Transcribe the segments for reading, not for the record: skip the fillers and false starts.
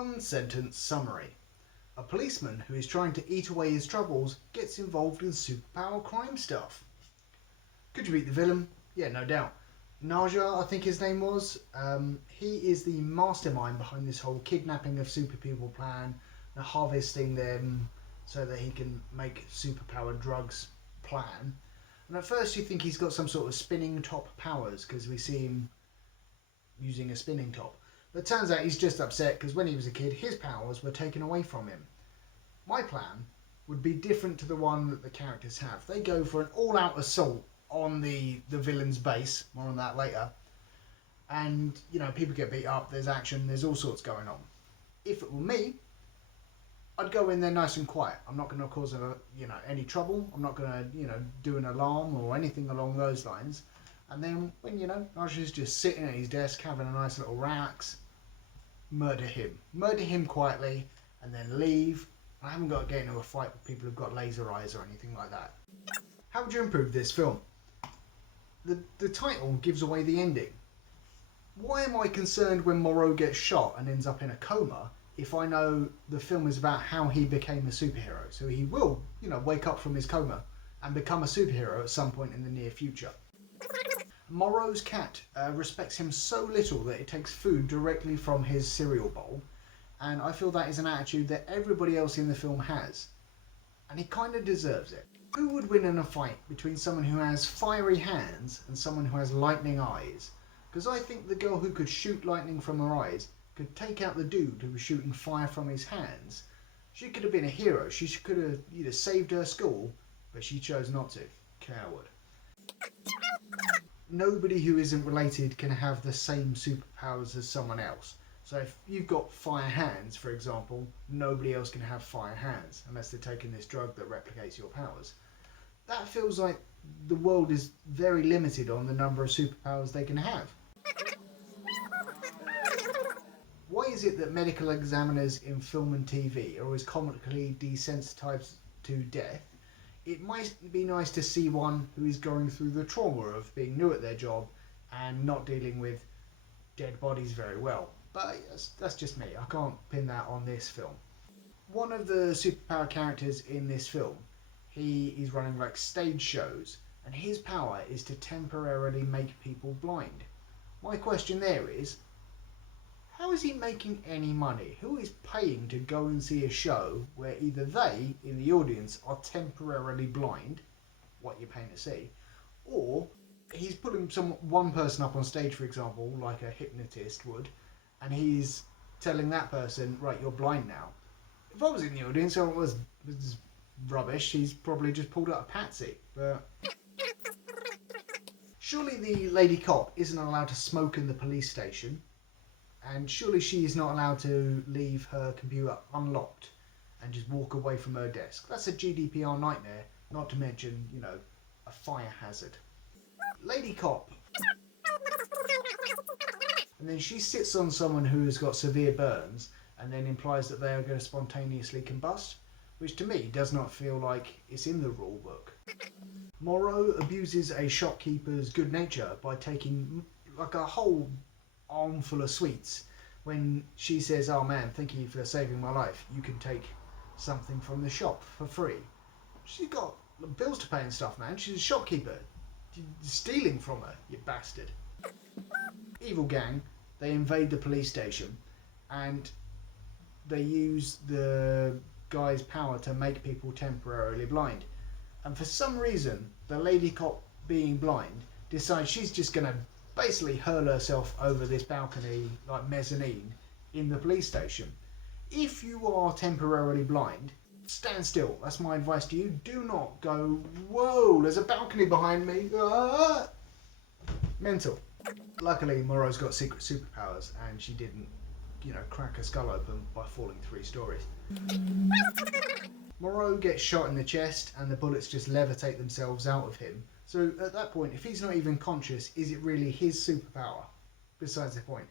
One sentence summary. A policeman who is trying to eat away his troubles gets involved in superpower crime stuff. Could you beat the villain? Yeah, no doubt. Naja, I think his name was. He is the mastermind behind this whole kidnapping of super people plan and harvesting them so that he can make superpower drugs plan. And at first you think he's got some sort of spinning top powers because we see him using a spinning top. But it turns out he's just upset because when he was a kid his powers were taken away from him. My plan would be different to the one that the characters have. They go for an all-out assault on the villain's base. More on that later. And, people get beat up, there's action, there's all sorts going on. If it were me, I'd go in there nice and quiet. I'm not going to cause any trouble. I'm not going to, do an alarm or anything along those lines. And then when, Naja's just sitting at his desk having a nice little relax, murder him. Murder him quietly and then leave. I haven't got to get into a fight with people who've got laser eyes or anything like that. How would you improve this film? The title gives away the ending. Why am I concerned when Moreau gets shot and ends up in a coma if I know the film is about how he became a superhero? So he will, wake up from his coma and become a superhero at some point in the near future. Moreau's cat respects him so little that it takes food directly from his cereal bowl, and I feel that is an attitude that everybody else in the film has, and he kind of deserves it. Who would win in a fight between someone who has fiery hands and someone who has lightning eyes? Because I think the girl who could shoot lightning from her eyes could take out the dude who was shooting fire from his hands. She could have been a hero. She could have saved her school, but she chose not to. Coward. Nobody who isn't related can have the same superpowers as someone else. So if you've got fire hands, for example, nobody else can have fire hands unless they're taking this drug that replicates your powers. That feels like the world is very limited on the number of superpowers they can have. Why is it that medical examiners in film and TV are always comically desensitized to death? It might be nice to see one who is going through the trauma of being new at their job and not dealing with dead bodies very well. But that's just me. I can't pin that on this film. One of the superpower characters in this film, he is running like stage shows, and his power is to temporarily make people blind. My question there is, how is he making any money? Who is paying to go and see a show where either they, in the audience, are temporarily blind, what you're paying to see, or he's putting one person up on stage, for example, like a hypnotist would, and he's telling that person, right, you're blind now. If I was in the audience and it was rubbish, he's probably just pulled out a patsy. But surely the lady cop isn't allowed to smoke in the police station, and surely she is not allowed to leave her computer unlocked and just walk away from her desk. That's a GDPR nightmare, not to mention, a fire hazard. Lady cop. And then she sits on someone who has got severe burns and then implies that they are going to spontaneously combust, which to me does not feel like it's in the rule book. Moreau abuses a shopkeeper's good nature by taking like a whole armful of sweets when she says, oh man, thank you for saving my life. You can take something from the shop for free. She's got bills to pay and stuff, man. She's a shopkeeper. You're stealing from her, you bastard. Evil gang, they invade the police station and they use the guy's power to make people temporarily blind. And for some reason, the lady cop, being blind, decides she's just going to basically hurl herself over this balcony, like mezzanine, in the police station. If you are temporarily blind, stand still. That's my advice to you. Do not go, whoa, there's a balcony behind me. Ah! Mental. Luckily, Moreau's got secret superpowers and she didn't, crack her skull open by falling 3 stories. Moreau gets shot in the chest and the bullets just levitate themselves out of him. So at that point, if he's not even conscious, is it really his superpower? Besides the point.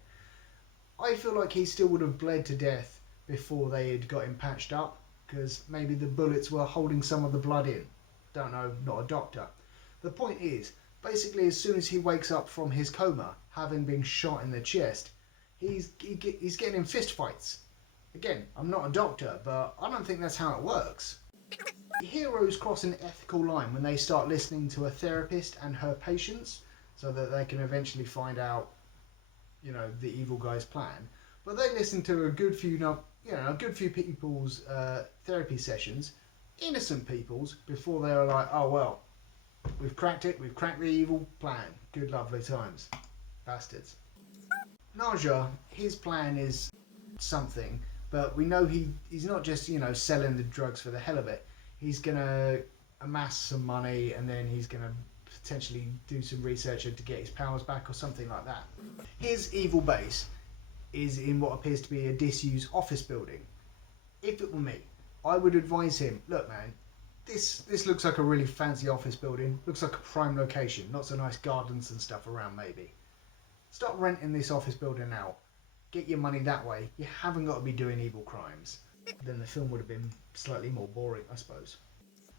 I feel like he still would have bled to death before they had got him patched up, because maybe the bullets were holding some of the blood in. Don't know, not a doctor. The point is, basically as soon as he wakes up from his coma, having been shot in the chest, he's getting in fist fights. Again, I'm not a doctor, but I don't think that's how it works. Heroes cross an ethical line when they start listening to a therapist and her patients so that they can eventually find out, the evil guy's plan. But they listen to a good few, a good few people's therapy sessions, innocent people's, before they're like, oh well, we've cracked it, we've cracked the evil plan. Good lovely times. Bastards. Naja, his plan is something, but we know he's not just, selling the drugs for the hell of it. He's going to amass some money and then he's going to potentially do some research to get his powers back or something like that. His evil base is in what appears to be a disused office building. If it were me, I would advise him, look man, this looks like a really fancy office building, looks like a prime location, lots of nice gardens and stuff around maybe. Start renting this office building out. Get your money that way. You haven't got to be doing evil crimes. Then the film would have been slightly more boring, I suppose.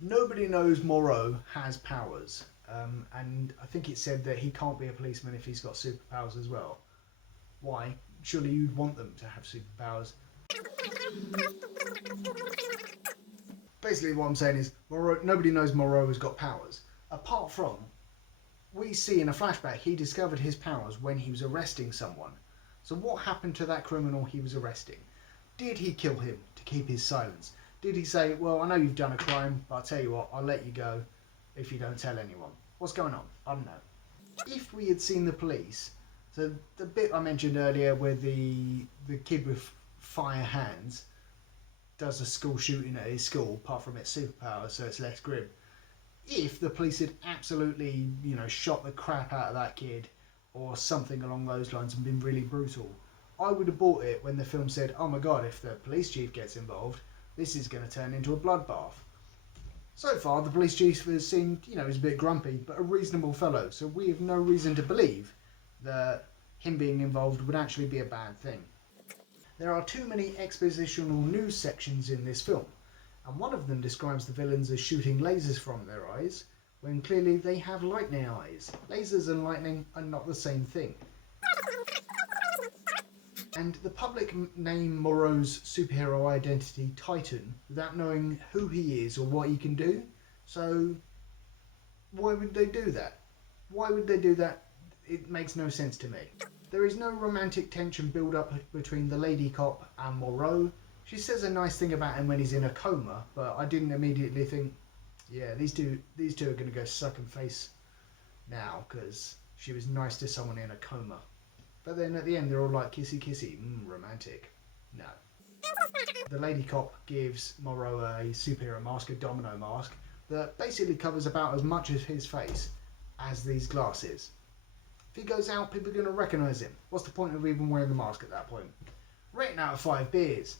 Nobody knows Moreau has powers. And I think it said that he can't be a policeman if he's got superpowers as well. Why? Surely you'd want them to have superpowers. Basically what I'm saying is nobody knows Moreau has got powers. Apart from, we see in a flashback he discovered his powers when he was arresting someone. So what happened to that criminal he was arresting? Did he kill him to keep his silence? Did he say, well, I know you've done a crime, but I'll tell you what, I'll let you go if you don't tell anyone? What's going on? I don't know. If we had seen the police, so the bit I mentioned earlier where the kid with fire hands does a school shooting at his school, apart from its superpower, so it's less grim. If the police had absolutely, shot the crap out of that kid or something along those lines and been really brutal, I would have bought it when the film said, oh my god, if the police chief gets involved, this is going to turn into a bloodbath. So far, the police chief has seemed, he's a bit grumpy, but a reasonable fellow, so we have no reason to believe that him being involved would actually be a bad thing. There are too many expositional news sections in this film, and one of them describes the villains as shooting lasers from their eyes, when clearly they have lightning eyes. Lasers and lightning are not the same thing. And the public name Moreau's superhero identity Titan without knowing who he is or what he can do. So why would they do that? Why would they do that? It makes no sense to me. There is no romantic tension build up between the lady cop and Moreau. She says a nice thing about him when he's in a coma, but I didn't immediately think, yeah, these two are going to go suck and face now because she was nice to someone in a coma. But then at the end they're all like kissy kissy, romantic. No. The lady cop gives Moreau a superhero mask, a domino mask, that basically covers about as much of his face as these glasses. If he goes out, people are going to recognise him. What's the point of even wearing the mask at that point? Rating out of 5 beers.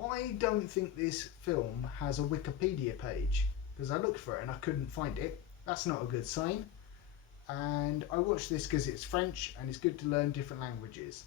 I don't think this film has a Wikipedia page, because I looked for it and I couldn't find it. That's not a good sign. And I watched this because it's French and it's good to learn different languages.